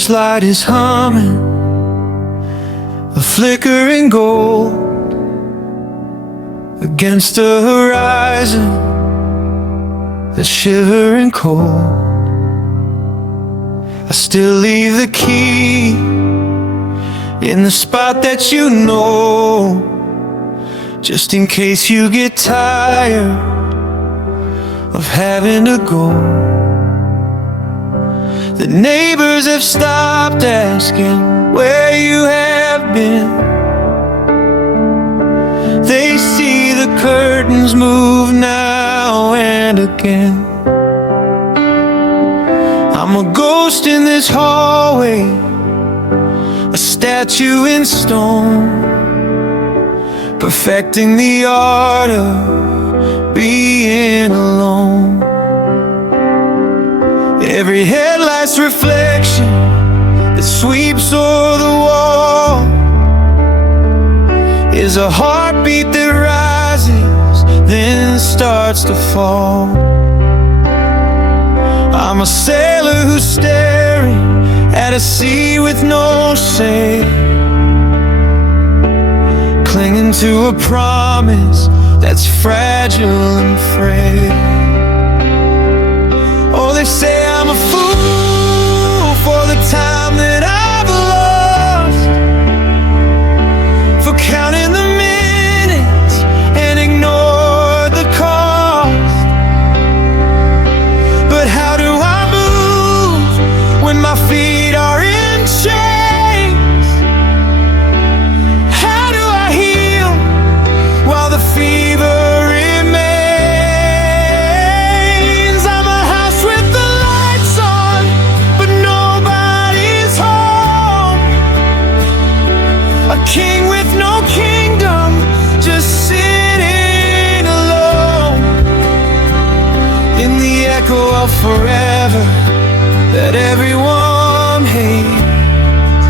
torchlight is humming, a flickering gold against the horizon that's shivering cold. I still leave the key in the spot that you know, just in case you get tired of having to go. The neighbors have stopped asking where you have been. They see the curtains move now and again. I'm a ghost in this hallway, a statue in stone, perfecting the art of being alone. Every headlight's reflection that sweeps o'er the wall is a heartbeat that rises, then starts to fall. I'm a sailor who's staring at a sea with no sail, clinging to a promise that's fragile and frail. Oh, they say I'm a fool for the time that I've lost, for counting the minutes and ignored the cost. But how do I move when my feet are in chains? How do I heal while the fever remains? I'm a house with the lights on, but nobody's home. A king with no kingdom, just sitting alone in the echo of forever that everyone hates.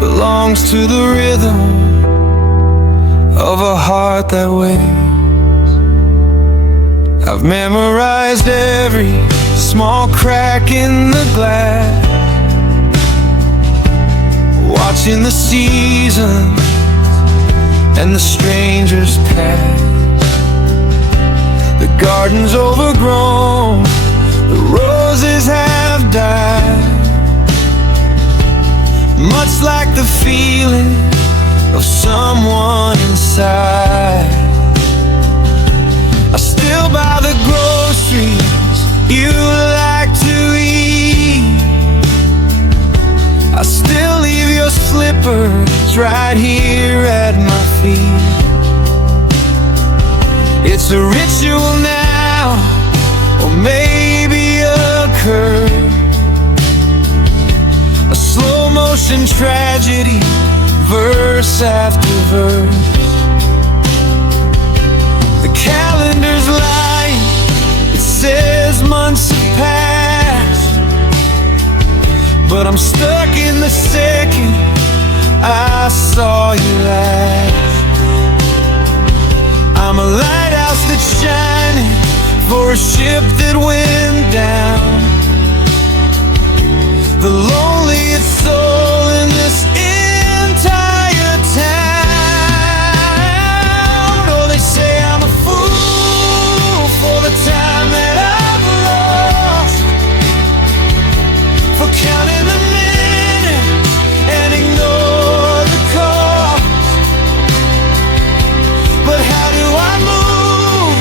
Belongs to the rhythm of a heart that waits. I've memorized every small crack in the glass, watching the seasons and the strangers pass. The garden's overgrown, the roses have died, much like the feeling of someone inside. I still buy the groceries you like to eat. I still leave your slippers right here at my feet. It's a ritual now, or maybe a curse, a slow motion tragedy, verse after verse. The calendar's lying, it says months have passed, but I'm stuck in the second I saw you last. I'm a lighthouse that's shining for a ship that went down, the loneliest soul in this entire town. Oh, they say I'm a fool for the time that I've lost, for counting the minutes and ignore the cost. But how do I move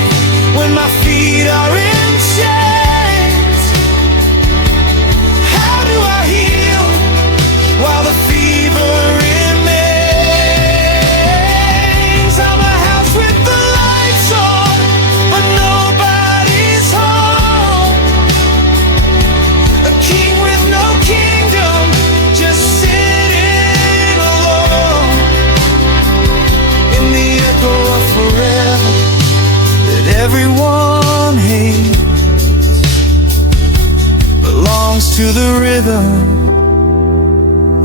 when my feet are in chains? How do I heal while the fever remains? I'm a house with the lights on, but nobody's home. A king with no kingdom, just sitting alone in the echo of forever that everyone hates. Belongs to the rhythm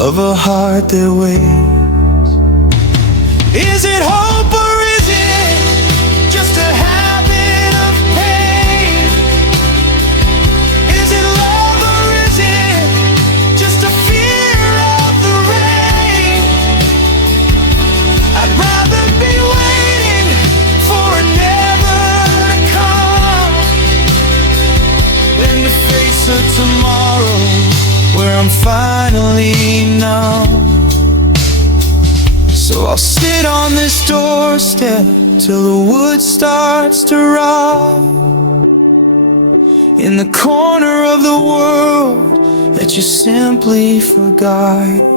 of a heart that waits. Is it hope or is it just a habit of pain? Is it love or is it finally numb. So I'll sit on this doorstep till the wood starts to rot, in the corner of the world that you simply forgot.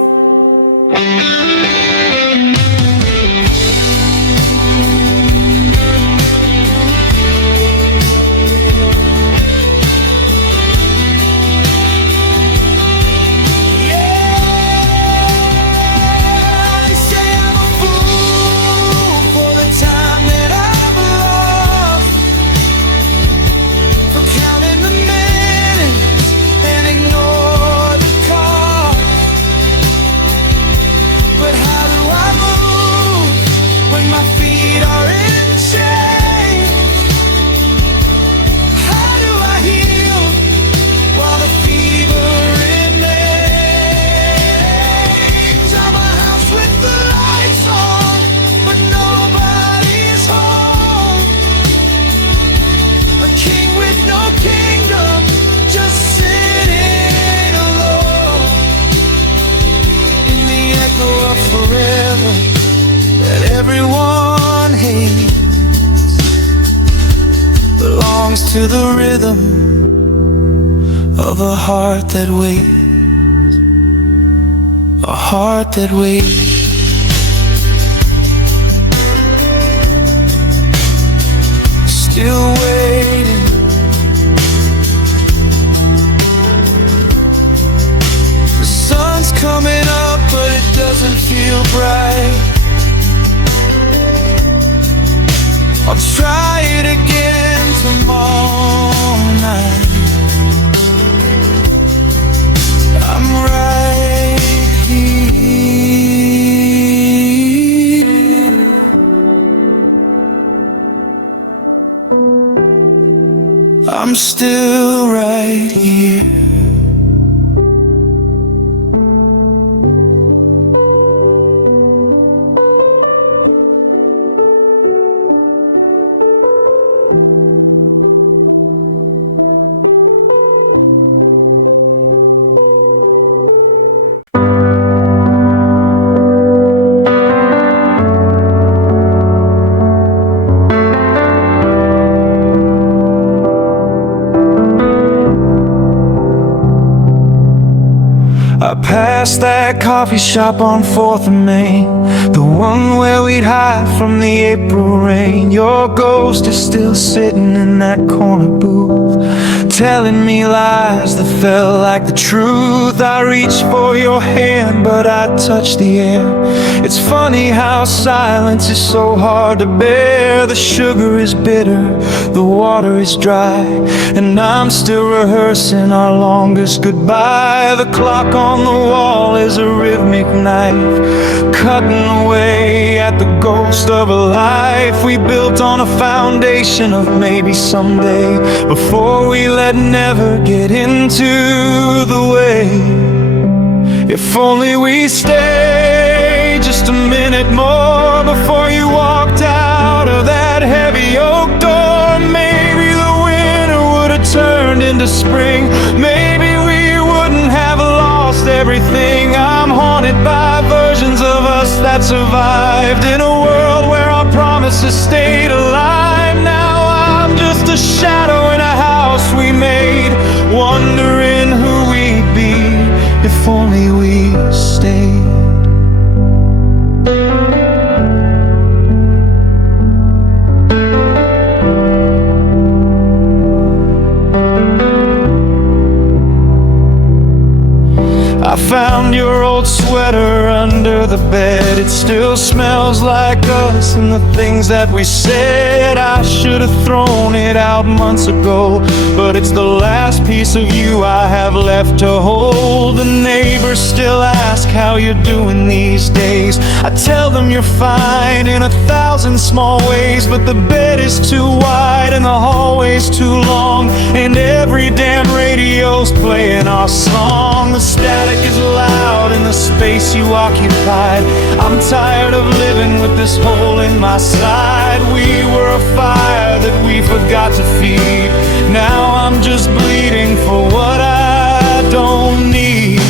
Forever that everyone hates belongs to the rhythm of a heart that waits, a heart that waits. Still waiting, the sun's coming up but it doesn't feel bright. I'll try it again tomorrow night. I'm right here. I'm still right here. I passed that coffee shop on 4th and Main, the one where we'd hide from the April rain. Your ghost is still sitting in that corner booth, telling me lies that felt like the truth. I reached for your hand, but I touched the air. It's funny how silence is so hard to bear. The sugar is bitter, the water is dry, and I'm still rehearsing our longest goodbye. The clock on the wall is a rhythmic knife, cutting away at the ghost of a life we built on a foundation of maybe someday, before we let never get into the way. If only we stay just a minute more before you walked out of that heavy oak door. Maybe the winter would have turned into spring. Maybe we wouldn't have lost everything. I'm haunted by versions of us that survived in a world where our promises stayed alive. Now I'm just a shadow in a house we made, wondering who we'd be if only we stayed. I found your old sweater under the bed. It still smells like us and the things that we said. I should have thrown it out months ago, but it's the last piece of you I have left to hold. The neighbors still ask how you're doing these days. I tell them you're fine in 1,000 small ways, but the bed is too wide and the hallway's too long, and every damn radio's playing our song. The static is loud in the space you occupied. I'm tired of living with this hole in my side. We were a fire that we forgot to feed. Now I'm just bleeding for what I don't need.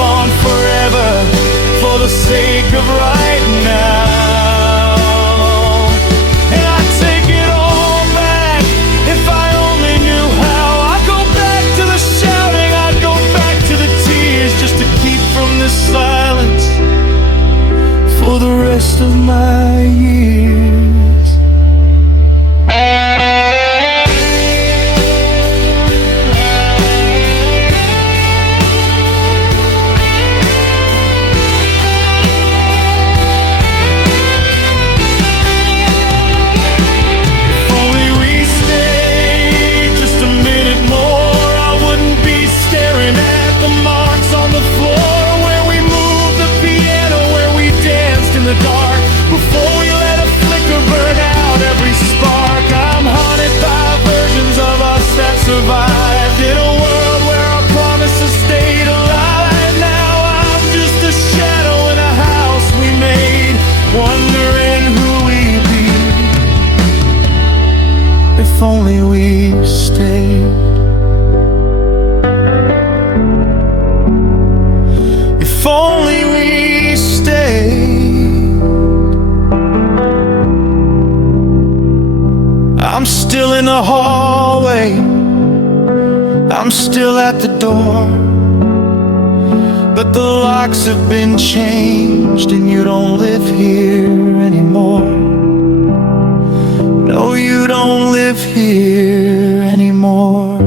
on forever for the sake of right now. And I'd take it all back if I only knew how. I'd go back to the shouting, I'd go back to the tears, just to keep from this silence for the rest of my years. Survived in a world where our promises stayed alive. Now I'm just a shadow in a house we made, wondering who we'd be if only we stayed. If only we stayed. I'm still in the hallway, I'm still at the door, but the locks have been changed and you don't live here anymore. No, you don't live here anymore.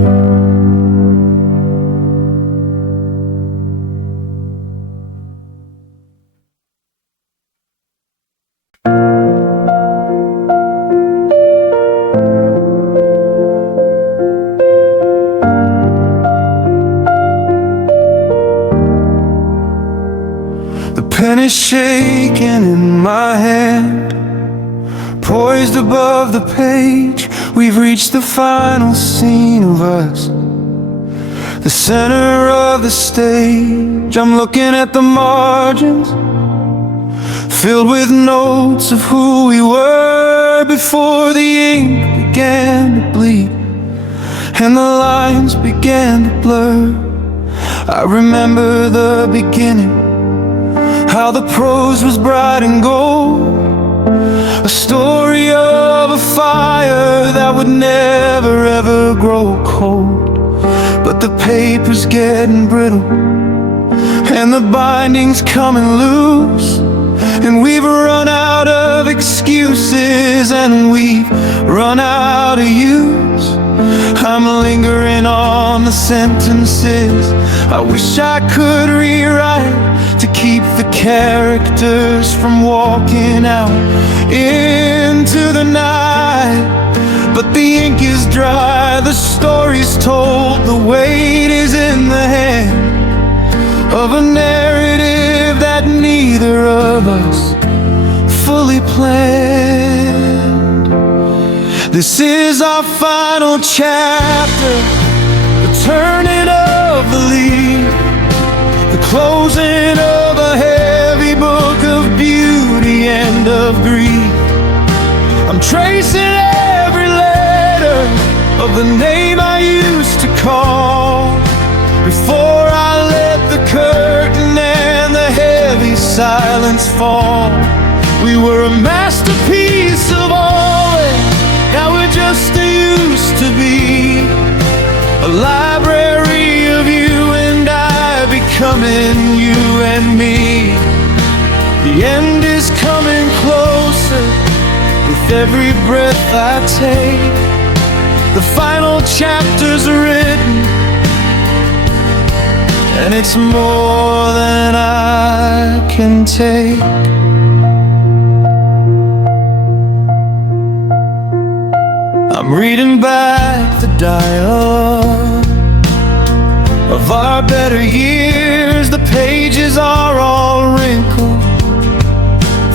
Pen is shaking in my hand, poised above the page. We've reached the final scene of us, the center of the stage. I'm looking at the margins, filled with notes of who we were before the ink began to bleed and the lines began to blur. I remember the beginning, how the prose was bright and gold, a story of a fire that would never ever grow cold. But the paper's getting brittle and the binding's coming loose, and we've run out of excuses and we've run out of use. I'm lingering on the sentences I wish I could rewrite to keep the characters from walking out into the night. But the ink is dry, the story's told, the weight is in the hand of a narrative that neither of us fully planned. This is our final chapter, the turning of the leaf, the closing of a heavy book of beauty and of grief. I'm tracing every letter of the name I used to call before I let the curtain and the heavy silence fall. We were a masterpiece of always, now we're just used to be a library of you and I becoming you and me. The end is coming closer with every breath I take. The final chapter's written, and it's more than I can take. I'm reading back the dialogue of our better years. The pages are all wrinkled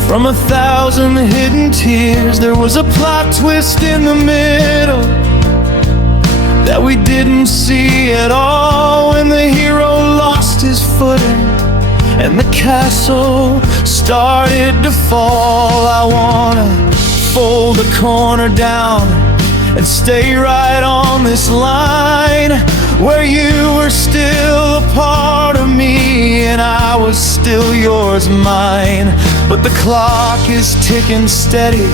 from 1,000 hidden tears. There was a plot twist in the middle that we didn't see at all, when the hero lost his footing and the castle started to fall. I wanna fold the corner down and stay right on this line, where you were still a part of me and I was still yours, mine. But the clock is ticking steady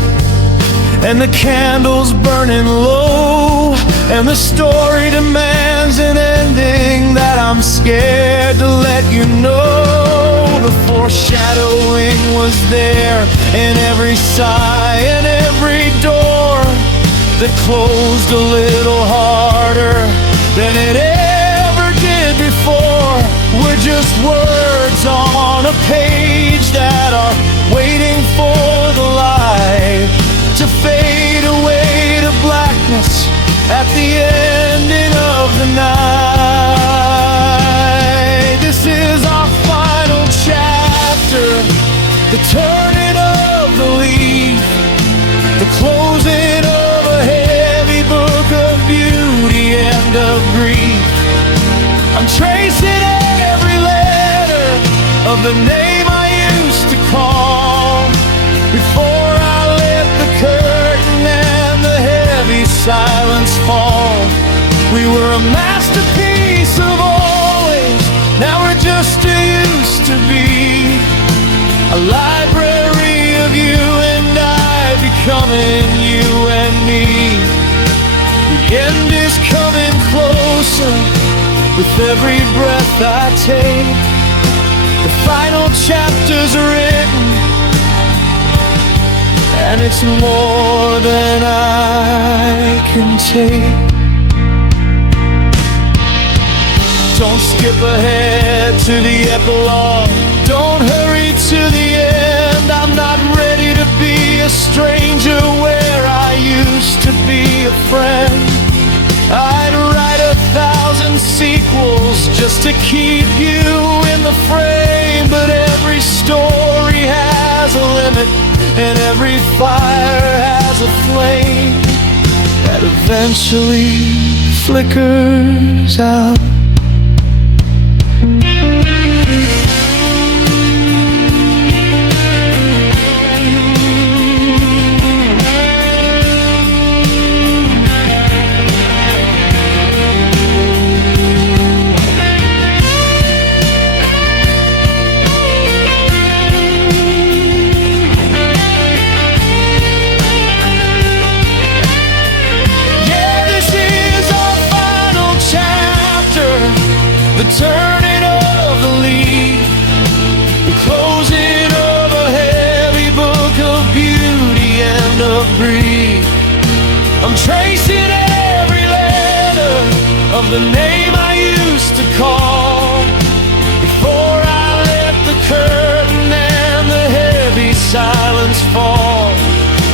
and the candle's burning low, and the story demands an ending that I'm scared to let you know. The foreshadowing was there in every sigh and every door that closed a little harder than it ever did before. We're just words on a page that are waiting for the light to fade away to blackness at the ending of the night. This is our final chapter, the turning of the leaf, the closing of a heavy book of beauty and of grief. I'm tracing every letter of the name I used to call before I let the curtain and the heavy silence fall. We were a masterpiece of always, now we're just too used to be. A library of you and I becoming you and me. The end is coming closer with every breath I take. The final chapter's written and it's more than I can take. Don't skip ahead to the epilogue, don't hurry to the end. I'm not ready to be a stranger where I used to be a friend. I'd write 1,000 sequels just to keep you in the frame, but every story has a limit and every fire has a flame that eventually flickers out. The turning of the leaf, the closing of a heavy book of beauty and of grief. I'm tracing every letter of the name I used to call before I let the curtain and the heavy silence fall.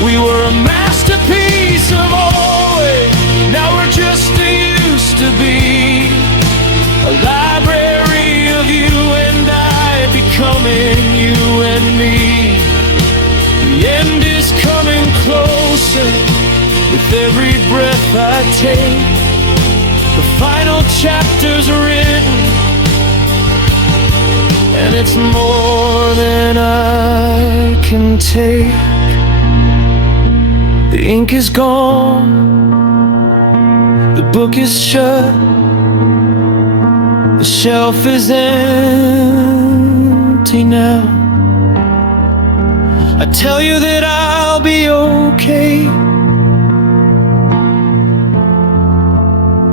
We were a masterpiece of always, now we're just used to be. A library of you and I becoming you and me. The end is coming closer with every breath I take. The final chapter's written and it's more than I can take. The ink is gone, the book is shut, the shelf is empty now. I tell you that I'll be okay,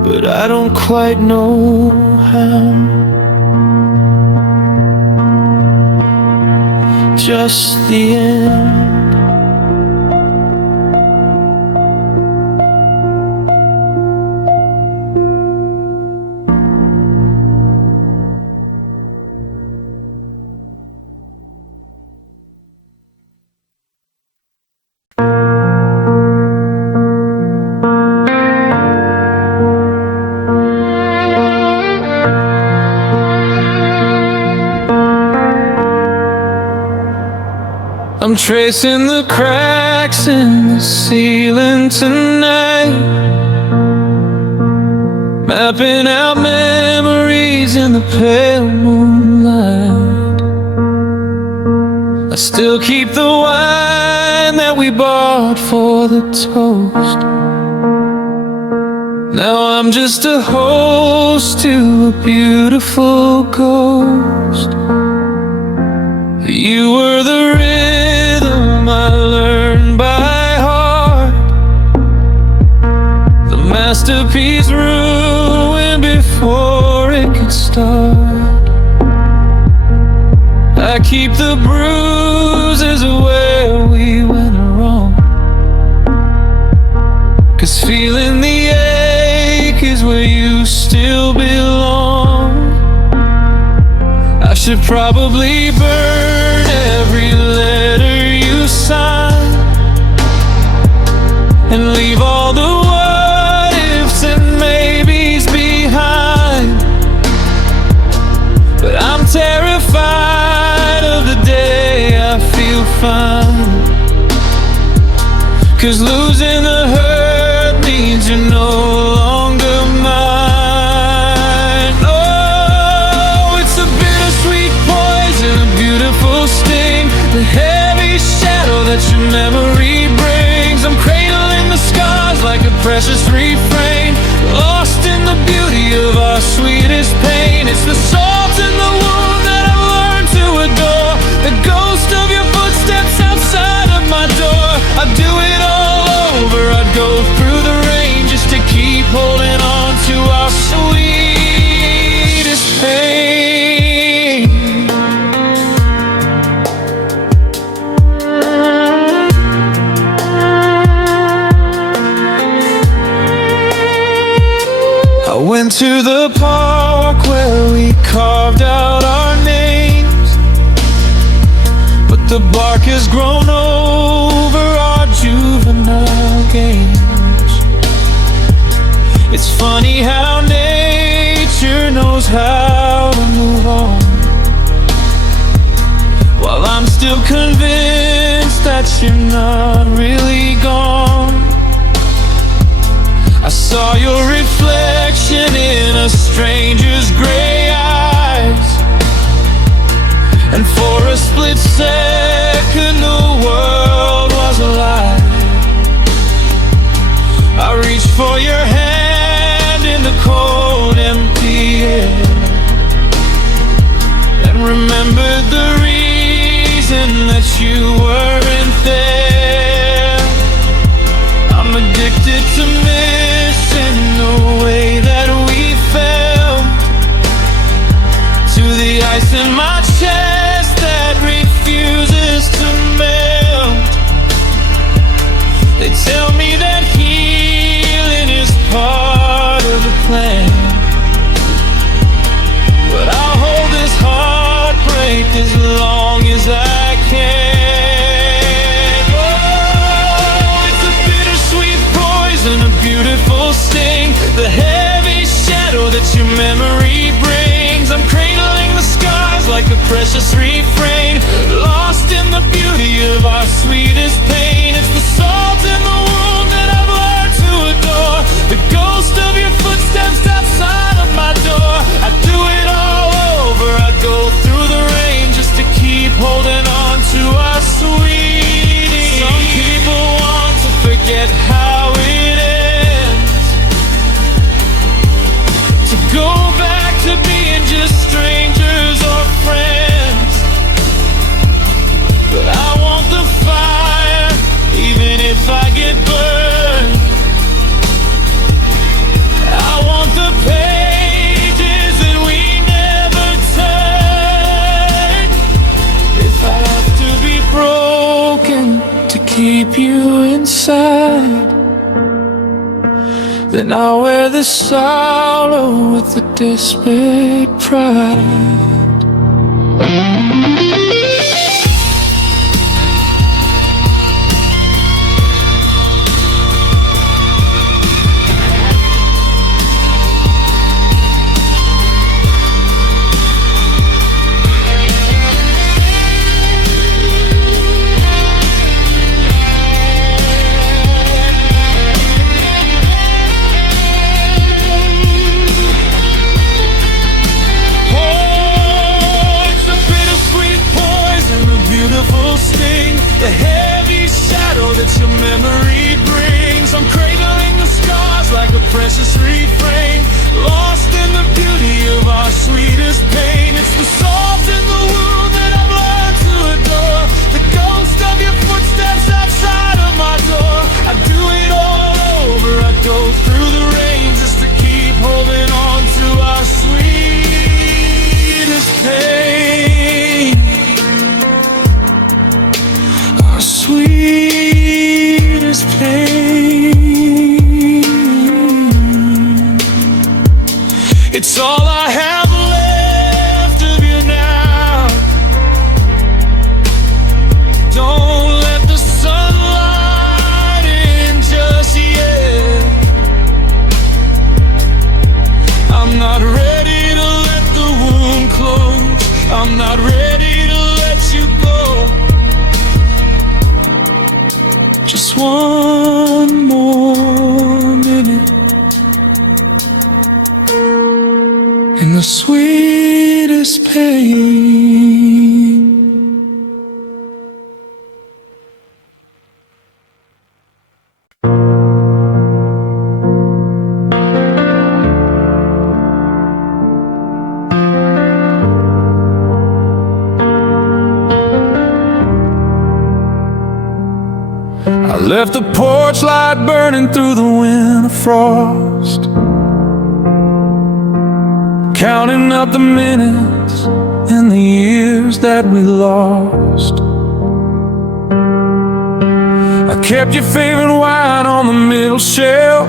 but I don't quite know how. Just the end. I'm tracing the cracks in the ceiling tonight, mapping out memories in the pale moonlight. I still keep the wine that we bought for the toast, Now I'm just a host to a beautiful ghost. You were the rhythm I learned by heart, the masterpiece ruined before it could start. I keep the bruises where we went wrong, 'cause feeling the ache is where you still belong. I should probably burn every letter you sign and leave all the what ifs and maybes behind. But I'm terrified of the day I feel fine, 'cause losing the hurt means you're no longer mine. Oh, it's a bittersweet poison, a beautiful sting, the heavy shadow that your memory brings. I'm cradling the scars like a precious refrain, lost in the beauty of our sweetest pain. It's the salt in the wound that I've learned to adore, the ghost of your footsteps outside of my door. I'd do it all over, I'd go through the rain just to keep holding on to our sweetest pain. I went to the park where we carved out our names, but the bark has grown over our juvenile games. It's funny how nature knows how to move on, while I'm still convinced that you're not really gone. I saw your reflection in a stranger's gray eyes, and for a split second the world was alive. I reached for your hand in the cold, empty air, and remembered the reason that you weren't there. I'm addicted to missing the way that we felt, to the ice in my chest that refuses to melt. They tell me that healing is part of the plan, but I'll hold this heartbreak as long as I can. Oh, it's a bittersweet poison, a beautiful sting, the heavy shadow that your memory brings. I'm cradling the scars like a precious refrain, lost in the beauty of our sweetest pain. It's the salt in the wound that I've learned to adore, the ghost of your footsteps outside of my door. I'd do it all over, I'd go through the rain just to keep holding on to our sweetie. Some people want to forget how it ends, to go back to being just strangers or friends. But I want the fire, even if I get burned. I want the pages that we never turned. If I have to be broken to keep you inside, then I'll wear the sorrow with the desperate pride. this pain. I left the porch light burning through the winter frost, counting up the minutes and the years that we lost. I kept your favorite wine on the middle shelf,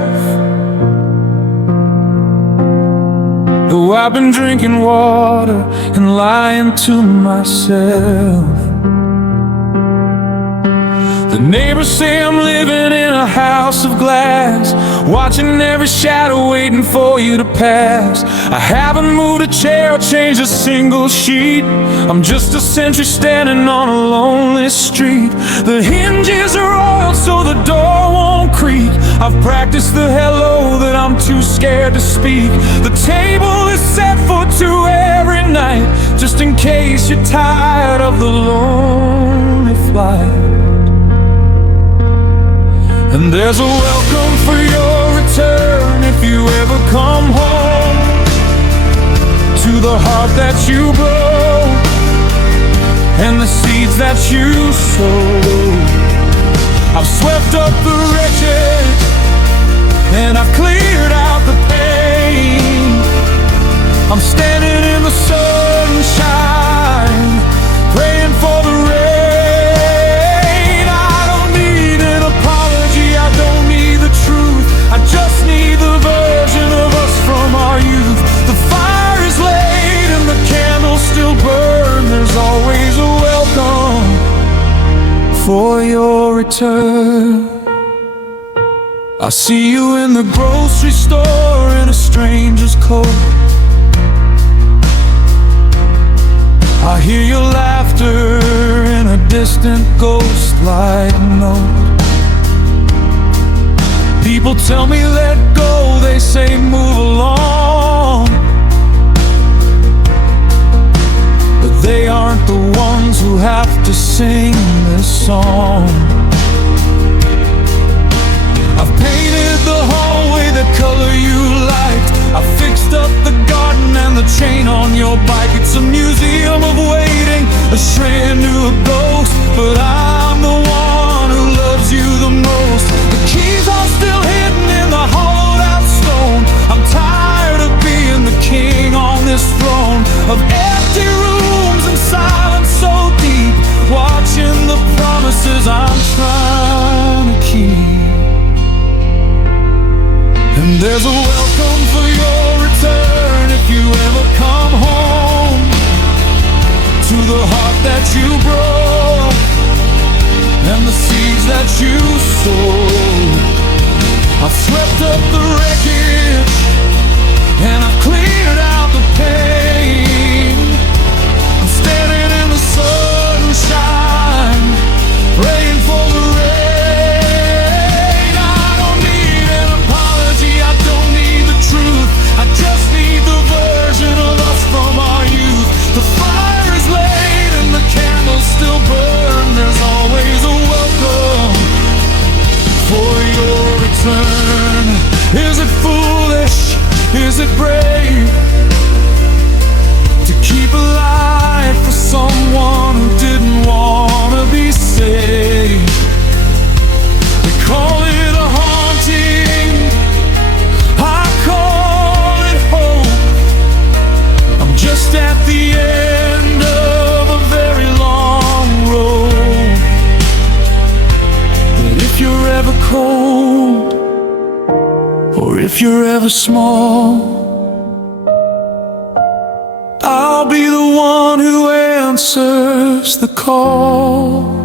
though I've been drinking water and lying to myself. The neighbors say I'm living in a house of glass, watching every shadow waiting for you to pass. I haven't moved a chair or changed a single sheet. I'm just a sentry standing on a lonely street. The hinges are oiled so the door won't creak. I've practiced the hello that I'm too scared to speak. The table is set for two every night, just in case you're tired of the lonely flight. And there's a welcome for your return if you ever come home to the heart that you broke and the seeds that you sowed. I've swept up the wreckage and I've cleared out the pain. I'm standing in the sunshine, praying for the rain. I just need the version of us from our youth. The fire is laid and the candles still burn. There's always a welcome for your return. I see you in the grocery store in a stranger's coat. I hear your laughter in a distant ghost-like note. People tell me let go, they say move along, but they aren't the ones who have to sing this song. I've painted the hallway the color you liked. I fixed up the garden and the chain on your bike. It's a museum of waiting, a shrine to a ghost, but I'm the one who loves you the most. The keys are still hidden in the hollowed out stone. I'm tired of being the king on this throne of empty rooms and silence so deep, watching the promises I'm trying to keep. And there's a welcome for your return if you ever come home to the heart that you broke and the seeds that you sowed. I've swept up the wreckage and I've cleared out the pain. I'm standing in the sunshine, praying for the rain. I don't need an apology, I don't need the truth. I just need the version of us from our youth. The fire is laid and the candles still burn. There's always a welcome for your return. Is it foolish? Is it brave to keep alive for someone who didn't want to be saved? They call it a haunting, I call it hope. I'm just at the end of a very long road. But if you're ever cold, or if you're ever small, I'll be the one who answers the call.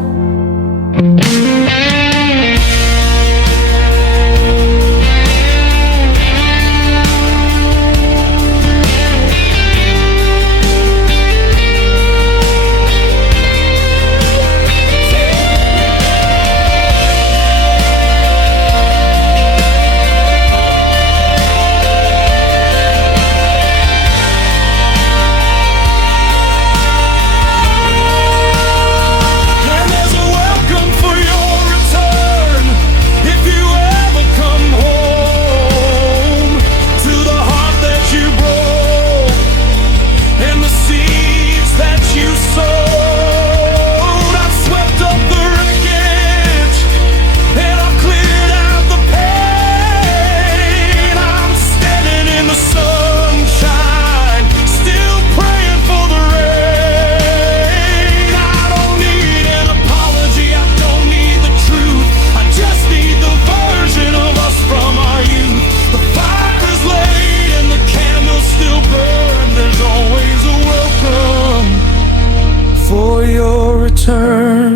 your return.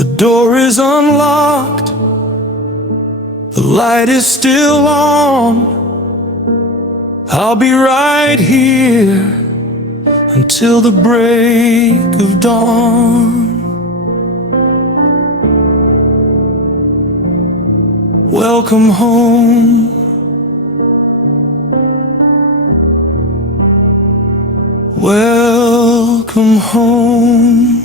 The door is unlocked, the light is still on. I'll be right here until the break of dawn. Welcome home. Welcome home.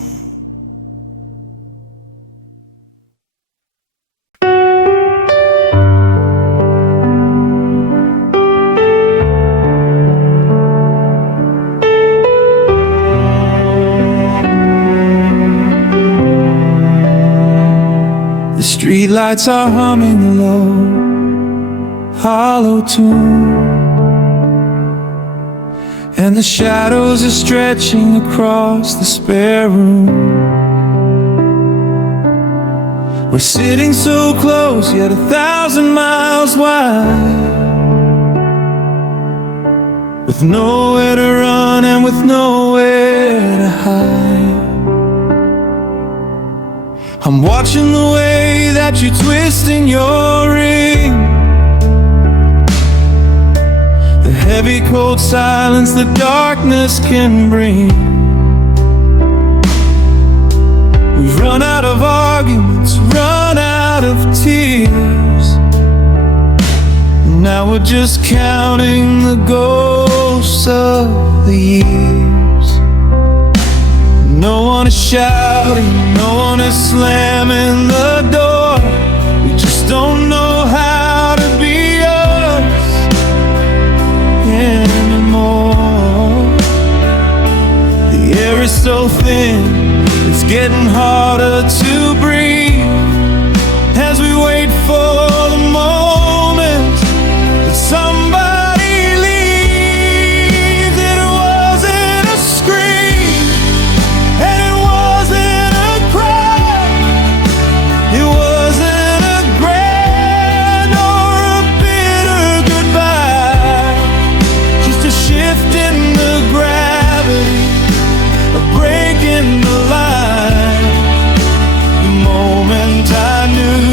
The streetlights are humming a low, hollow tune, and the shadows are stretching across the spare room. We're sitting so close, yet 1,000 miles wide, with nowhere to run and with nowhere to hide. I'm watching the way that you twist in your ring, the heavy cold silence the darkness can bring. We've run out of arguments, run out of tears. Now we're just counting the ghosts of the years. No one is shouting, no one is slamming the door. We just don't know how to be us anymore. The air is so thin, it's getting harder to breathe, as we wait for the moment that somebody leaves. It wasn't a scream, and it wasn't a cry. It wasn't a grand or a bitter goodbye. Just a shift in the gravity, a break in the line. The moment I knew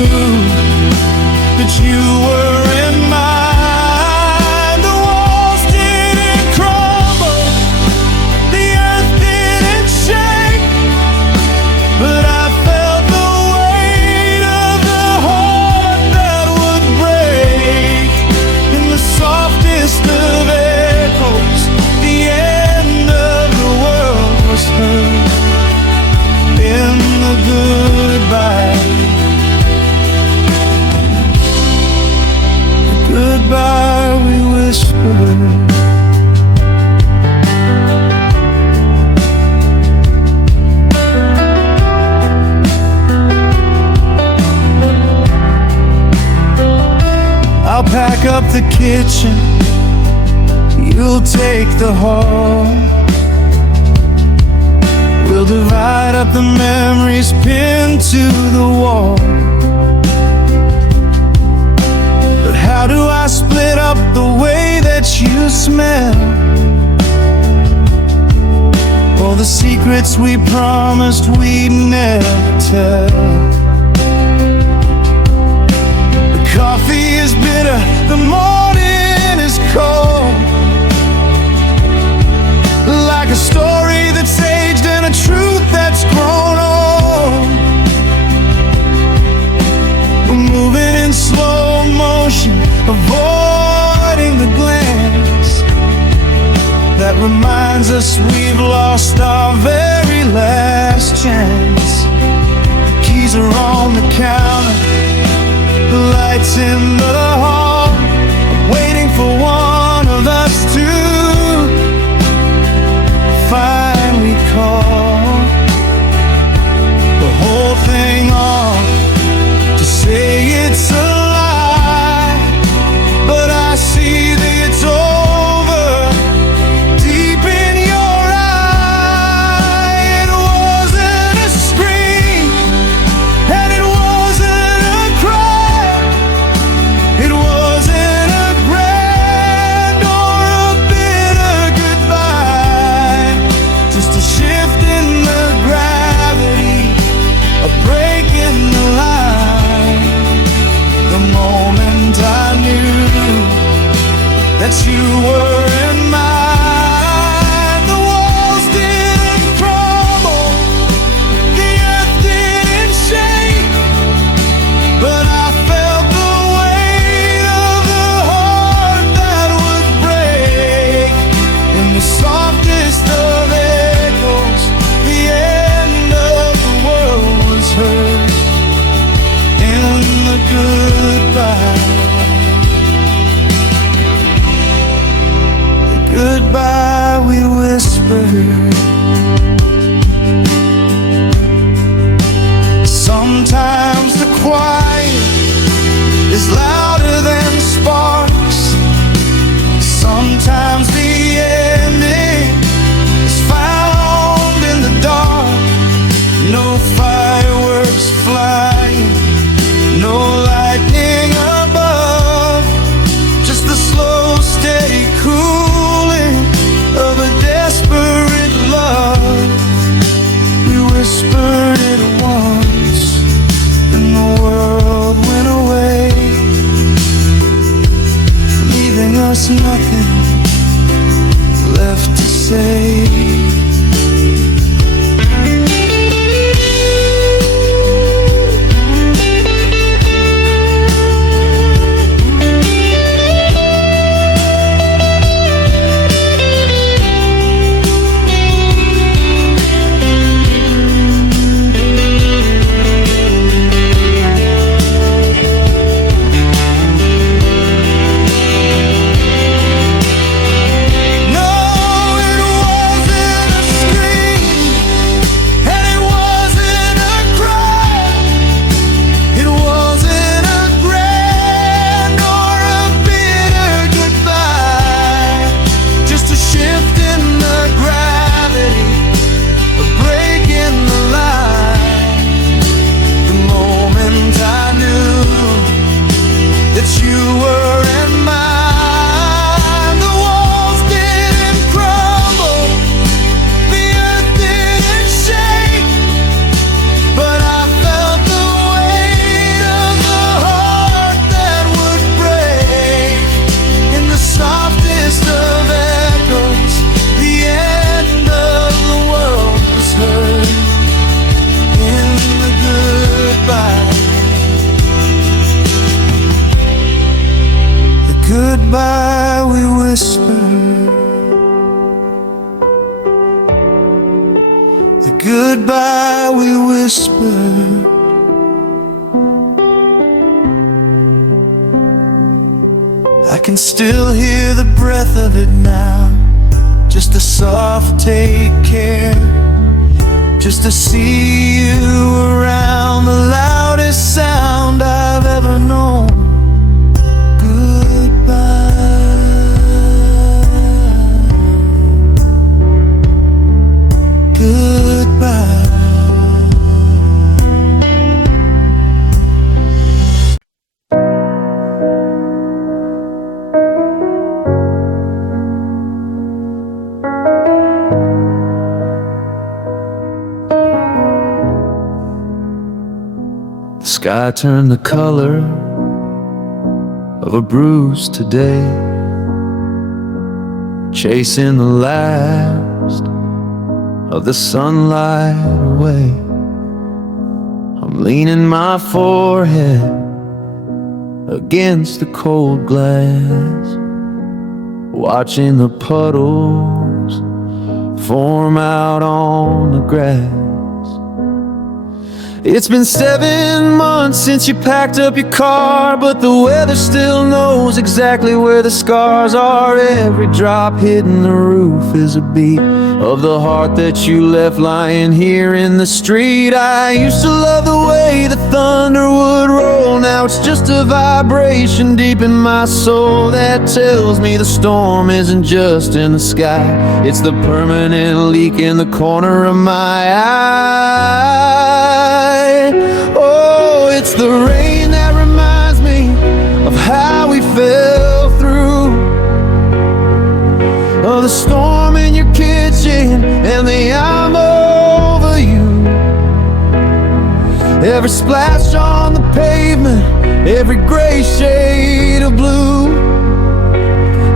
that you were in mine, the walls didn't crumble, the earth didn't shake, but I felt the weight of the heart that would break. In the softest of echoes, the end of the world was heard. In the goodbye, the goodbye we whispered. I'll pack up the kitchen, you'll take the hall. We'll divide up the memories pinned to the wall. But how do I split up the way that you smell? All the secrets we promised we'd never tell. The coffee is bitter, the morning is cold, like a story that's aged and a truth that's grown old. We're moving in slow motion, avoiding the glance that reminds us we've lost our very last chance. The keys are on the counter, the lights in the hall. I'm waiting for one of us to finally call the whole thing off, to say it's a lie. But I see that it's over deep in your eye. It wasn't a scream, and it wasn't a cry. that you were in mine. The walls didn't crumble, the earth didn't shake, but I felt the weight of the heart that would break. In the softest of echoes, the end of the world was heard. And the goodbye, the goodbye we whispered. Sometimes the quiet is louder than sparks. Sometimes the ending is found in the dark. No fireworks flying, no lightning above, just the slow, steady cooling of a desperate love. We whispered it once, and the world went away, leaving us nothing left to say. Goodbye we whisper, the goodbye we whisper. I can still hear the breath of it now, just a soft take care, just to see you around, the loudest sound I've ever known. The sky turned the color of a bruise today, chasing the last of the sunlight away. I'm leaning my forehead against the cold glass, watching the puddles form out on the grass. It's been 7 months since you packed up your car, but the weather still knows exactly where the scars are. Every drop hitting the roof is a beat of the heart that you left lying here in the street. I used to love the way the thunder would roll. Now it's just a vibration deep in my soul that tells me the storm isn't just in the sky, it's the permanent leak in the corner of my eye. Oh, it's the rain that reminds me of how we fell through, of the storm in your kitchen and the I'm over you. Every splash on the pavement, every gray shade of blue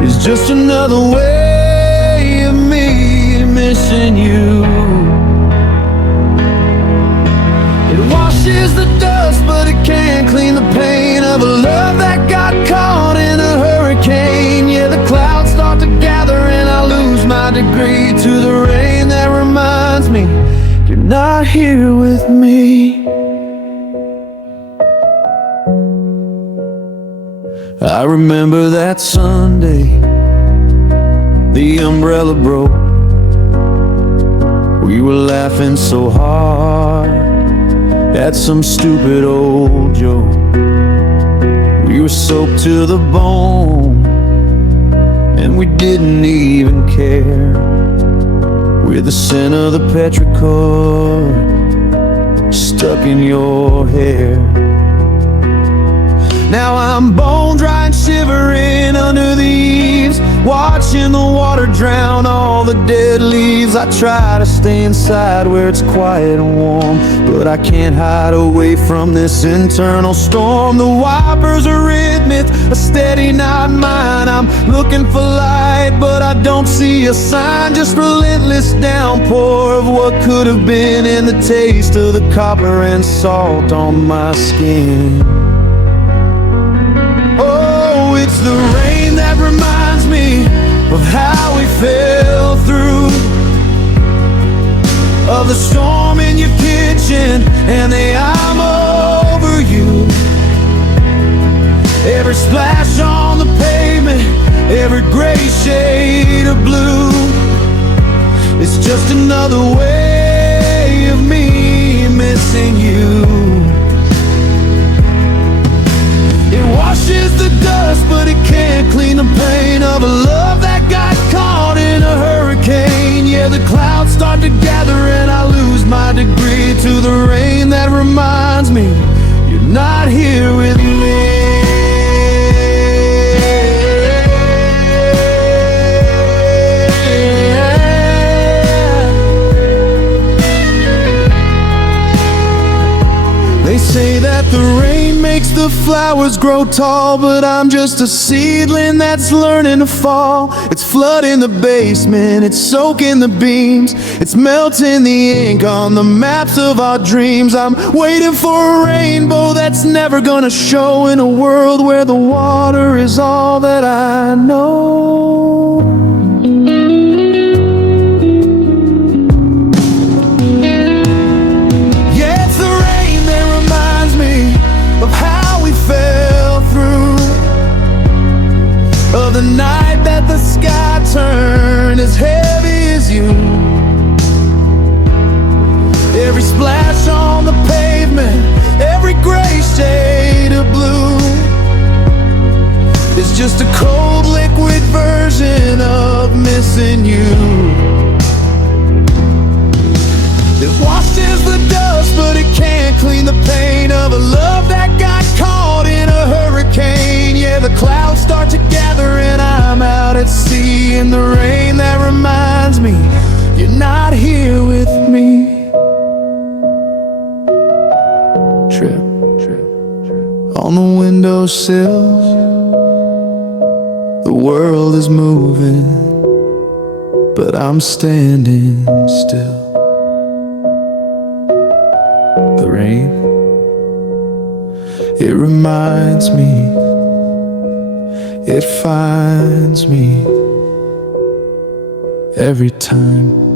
is just another way of me missing you. It washes the dust, but it can't clean the pain of a love that got caught in a hurricane. Yeah, the clouds start to gather and I lose my degree to the rain that reminds me you're not here with me. I remember that Sunday, the umbrella broke. We were laughing so hard at some stupid old joke. We were soaked to the bone, and we didn't even care. We're the scent of the petrichor stuck in your hair. Now I'm bone dry and shivering under the eaves, watching the water drown all the dead leaves. I try to stay inside where it's quiet and warm, but I can't hide away from this internal storm. The wipers are rhythmic, a steady not mine. I'm looking for light, but I don't see a sign. Just relentless downpour of what could have been, and the taste of the copper and salt on my skin. It's the rain that reminds me of how we fell through, of the storm in your kitchen and the I'm over you. Every splash on the pavement, every gray shade of blue, it's just another way of me missing you. It washes the dust, but it can't clean the pain of a love that got caught in a hurricane. Yeah, the clouds start to gather and I lose my degree to the rain that reminds me you're not here with me. They say that the rain makes the flowers grow tall, but I'm just a seedling that's learning to fall. It's flooding the basement, it's soaking the beams, it's melting the ink on the maps of our dreams. I'm waiting for a rainbow that's never gonna show in a world where the water is all that I know. Of the night that the sky turned as heavy as you. Every splash on the pavement, every gray shade of blue, is just a cold liquid version of missing you. It washes the dust, but it can't clean the pain of a love that got caught in a hurricane. Yeah, the clouds start to gather and I'm out at sea in the rain that reminds me you're not here with me. Trip on the windowsills, the world is moving, but I'm standing still. The rain, it reminds me, it finds me every time.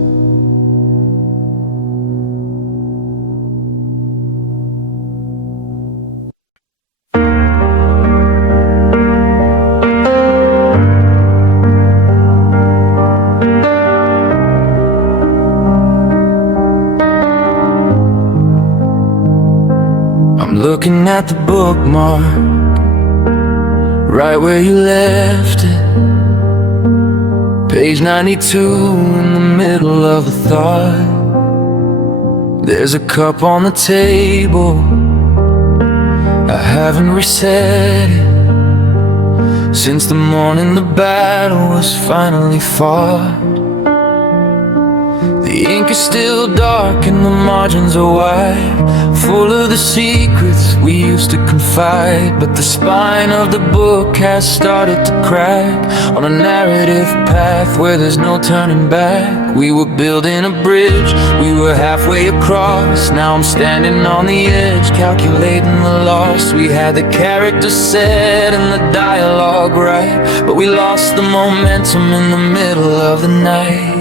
I'm looking at the bookmark right where you left it. Page 92 in the middle of a thought. There's a cup on the table, I haven't reset it since the morning the battle was finally fought. The ink is still dark and and the margins are wide, full of the secrets we used to confide. But the spine of the book has started to crack on a narrative path where there's no turning back. We were building a bridge, we were halfway across. Now I'm standing on the edge, calculating the loss. We had the character set and the dialogue right, but we lost the momentum in the middle of the night.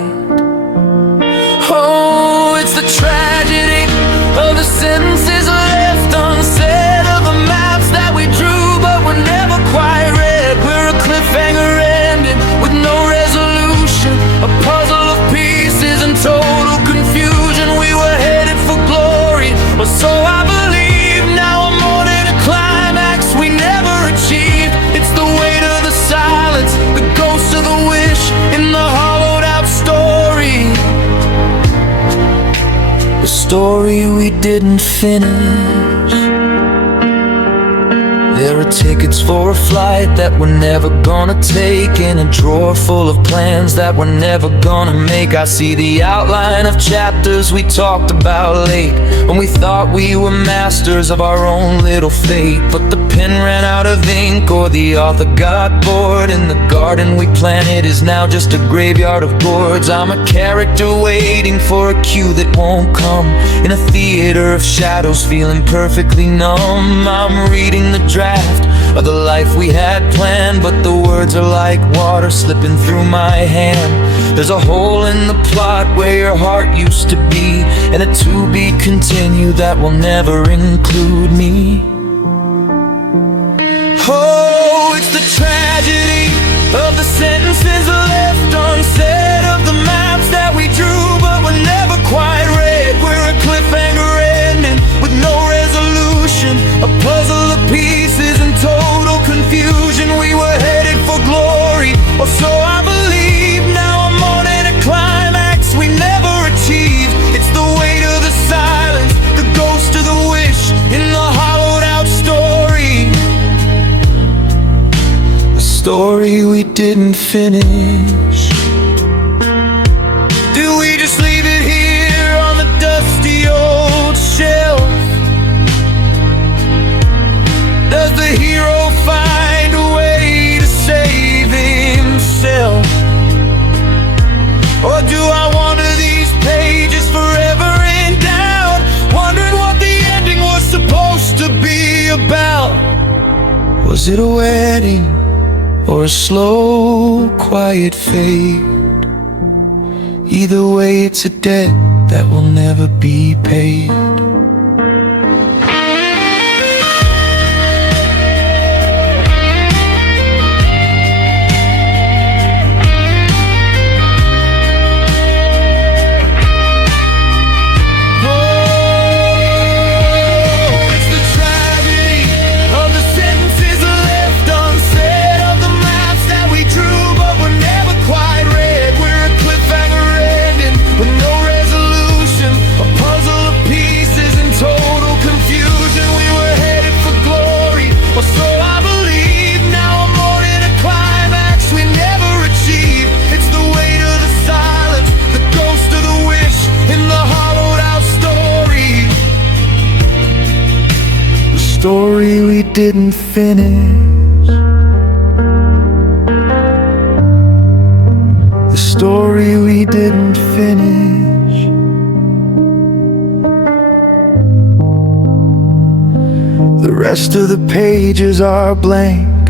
Oh, it's the tragedy of the sentences left unsaid, of the maps that we drew but were never quite read. We're a cliffhanger ending with no resolution, a puzzle of pieces and total confusion. We were headed for glory, or so I believe. Now I'm on in a climax we never achieved. It's the weight of the silence, the ghost of the wish in the hollowed out story. The story we didn't finish. There are tickets for a flight that we're never gonna take, in a drawer full of plans that we're never gonna make. I see the outline of chapters we talked about late, when we thought we were masters of our own little fate. But the pen ran out of ink, or the author got bored, and the garden we planted is now just a graveyard of gourds. I'm a character waiting for a cue that won't come, in a theater of shadows feeling perfectly numb. I'm reading the draft of the life we had planned, but the words are like water slipping through my hand. There's a hole in the plot where your heart used to be, and a to be continued that will never include me. Oh, it's the tragedy of the sentences left unsaid, of the maps that we drew but were never quite read. We're a cliffhanger ending with no resolution, a puzzle of pieces and total confusion. We were headed for glory, or so I believe. Now I'm on in a climax we never achieved. It's the weight of the silence, the ghost of the wish in the hollowed out story. The story we didn't finish. Do we just leave it here on the dusty old shelf? Does the hero find a way to save himself? Or do I wander these pages forever in doubt, wondering what the ending was supposed to be about? Was it a wedding, or a slow, quiet fade? Either way, it's a debt that will never be paid. Story we didn't finish. The story we didn't finish. The rest of the pages are blank.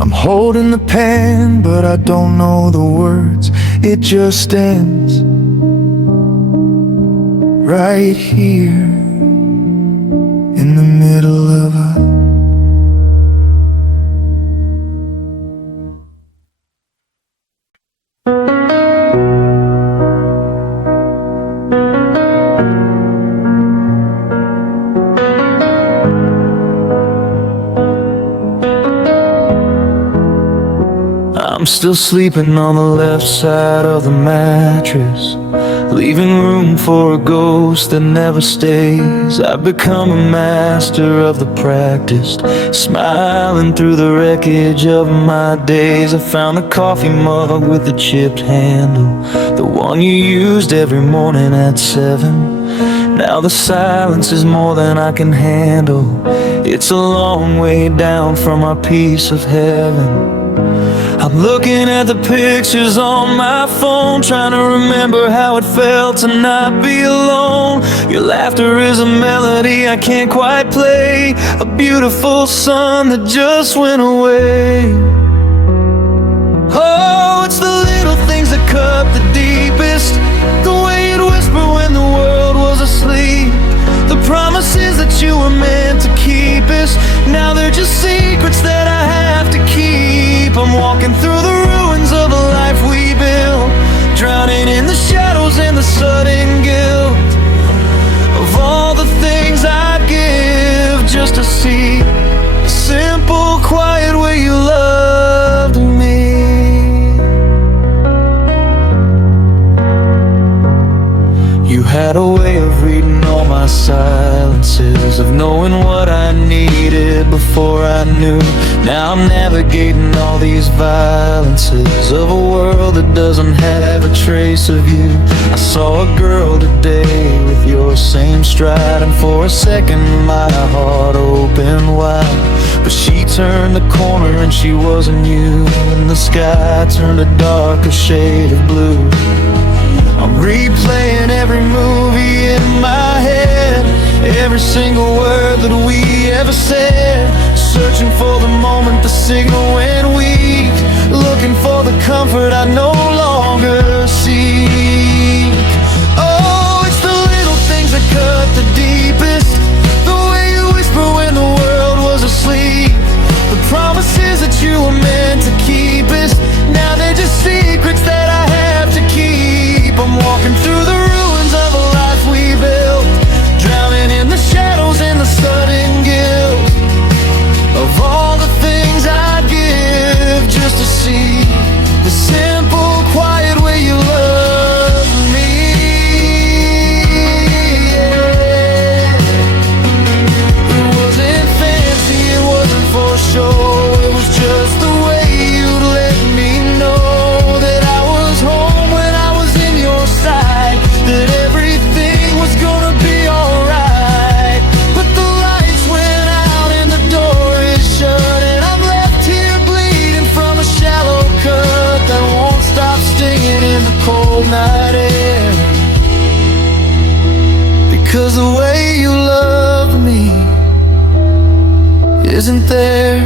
I'm holding the pen, but I don't know the words. It just ends right here in the middle of a I'm still sleeping on the left side of the mattress, leaving room for a ghost that never stays. I've become a master of the practice, smiling through the wreckage of my days. I found a coffee mug with a chipped handle, the one you used every morning at 7. Now the silence is more than I can handle. It's a long way down from our piece of heaven. I'm looking at the pictures on my phone, trying to remember how it felt to not be alone. Your laughter is a melody I can't quite play, a beautiful sun that just went away. Oh, it's the little things that cut the deepest, the way you'd whisper when the world was asleep, the promises that you were meant to keep us. Now they're just secrets that I have to keep. I'm walking through the ruins of a life we built, drowning in the shadows and the sudden guilt of all the things I'd give just to see the simple, quiet way you loved me. You had a way of reading all my silences, of knowing what I needed before I knew. Now I'm navigating all these violences of a world that doesn't have a trace of you. I saw a girl today with your same stride, and for a second my heart opened wide. But she turned the corner and she wasn't you, and the sky turned a darker shade of blue. I'm replaying every movie in my head, every single word that we ever said, searching for the moment the signal went weak, looking for the comfort I no longer seek. Oh, it's the little things that cut the deepest, the way you whisper when the world was asleep, the promises that you were meant to keep us. Now they're just secrets that I have to keep. I'm walking through the ruins of a life we built, drowning in the shadows and the sudden guilt of all the things I'd give just to see the simple, quiet way you love me. Yeah. It wasn't fancy, it wasn't for show, it was just the way you'd let me know that I was home when I was in your sight, that everything was gonna be alright. But the lights went out and the door is shut, and I'm left here bleeding from a shallow cut that won't stop stinging in the cold night air. Because the way you love me isn't there.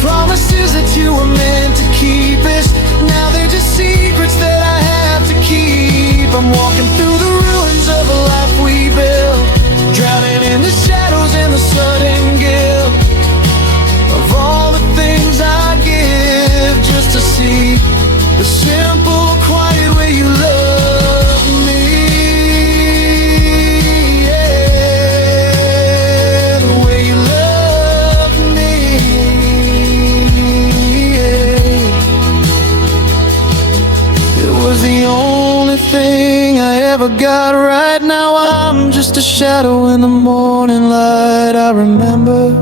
Promises that you were meant to keep us. Now they're just secrets that I have to keep. I'm walking through the ruins of a life we built, drowning in the shadows and the sudden guilt of all the things I give just to see the simple, quiet way you love me. Yeah, the way you love me. Was the only thing I ever got right. Now I'm just a shadow in the morning light. I remember,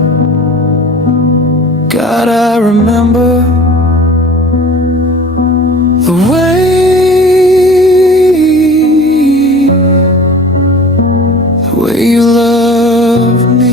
God, I remember the way you love me.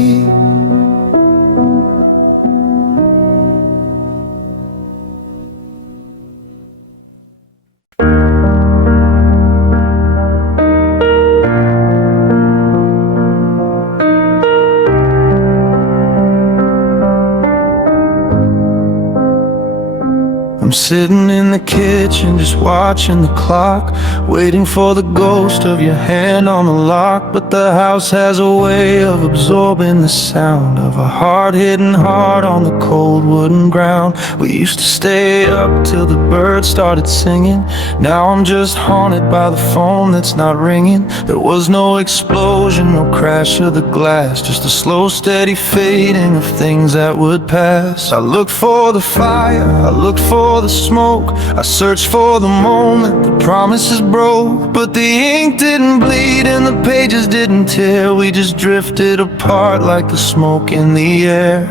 I'm sitting in the kitchen just watching the clock, waiting for the ghost of your hand on the lock. But the house has a way of absorbing the sound of a heart hitting hard on the cold wooden ground. We used to stay up till the birds started singing. Now I'm just haunted by the phone that's not ringing. There was no explosion, no crash of the glass, just a slow steady fading of things that would pass. I looked for the fire, I looked for the smoke, I searched for the moment the promises broke. But the ink didn't bleed and the pages didn't tear. We just drifted apart like the smoke in the air.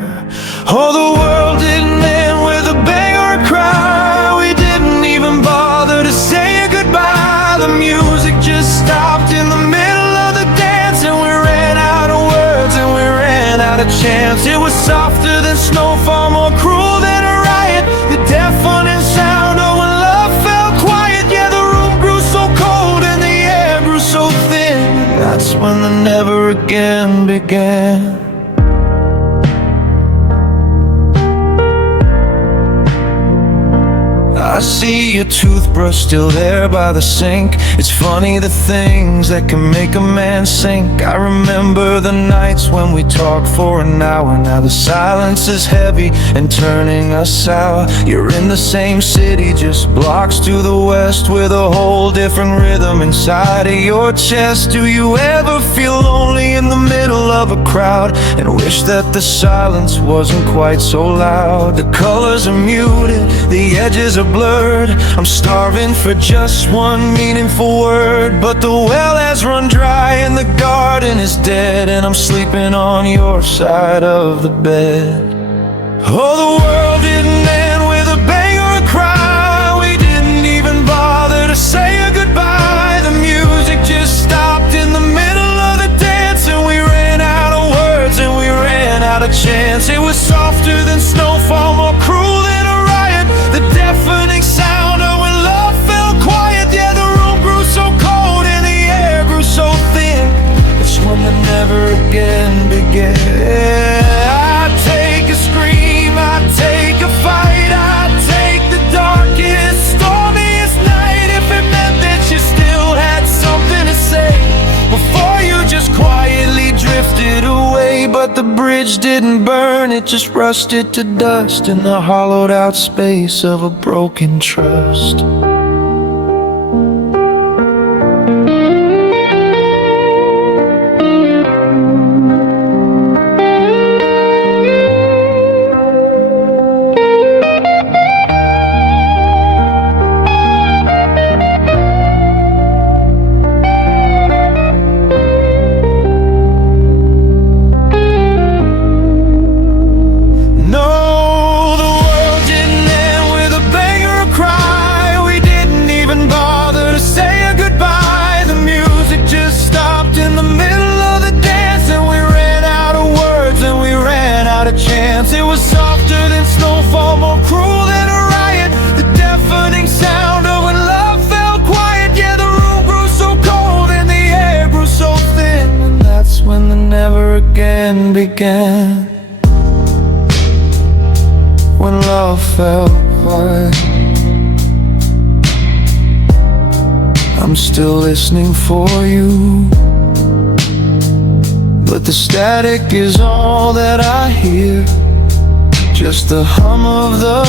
Oh, the world didn't end with a bang or a cry. We didn't even bother to say goodbye. The music just stopped in the middle of the dance, and we ran out of words and we ran out of chance. It was softer than snowfall, more cruel than a riot, the deafening sound of when love fell quiet. Yeah, the room grew so cold and the air grew so thin. That's when the never again began. I see your toothbrush still there by the sink. It's funny the things that can make a man sink. I remember the nights when we talked for an hour. Now the silence is heavy and turning us out. You're in the same city, just blocks to the west, with a whole different rhythm inside of your chest. Do you ever feel lonely in the middle of a crowd and wish that the silence wasn't quite so loud? The colors are muted, the edges are blurred. I'm starving for just one meaningful word, but the well has run dry and the garden is dead, and I'm sleeping on your side of the bed. Oh, the world didn't end with a bang or a cry. We didn't even bother to say a goodbye. The music just stopped in the middle of the dance, and we ran out of words and we ran out of chance. It was softer than snowfall, more cruel than a riot, the deafening sound of when love fell quiet. Yeah, the room grew so cold and the air grew so thin. It's when the never again began. I take a scream, I take a fight, I take the darkest, stormiest night. If it meant that you still had something to say before you just quietly drifted away. But the bridge didn't burn, it just rusted to dust in the hollowed out space of a broken trust. It was softer than snowfall, more cruel than a riot, the deafening sound of when love fell quiet. Yeah, the room grew so cold and the air grew so thin, and that's when the never again began. When love fell quiet, I'm still listening for you, but the static is all that I hear. Just the hum of the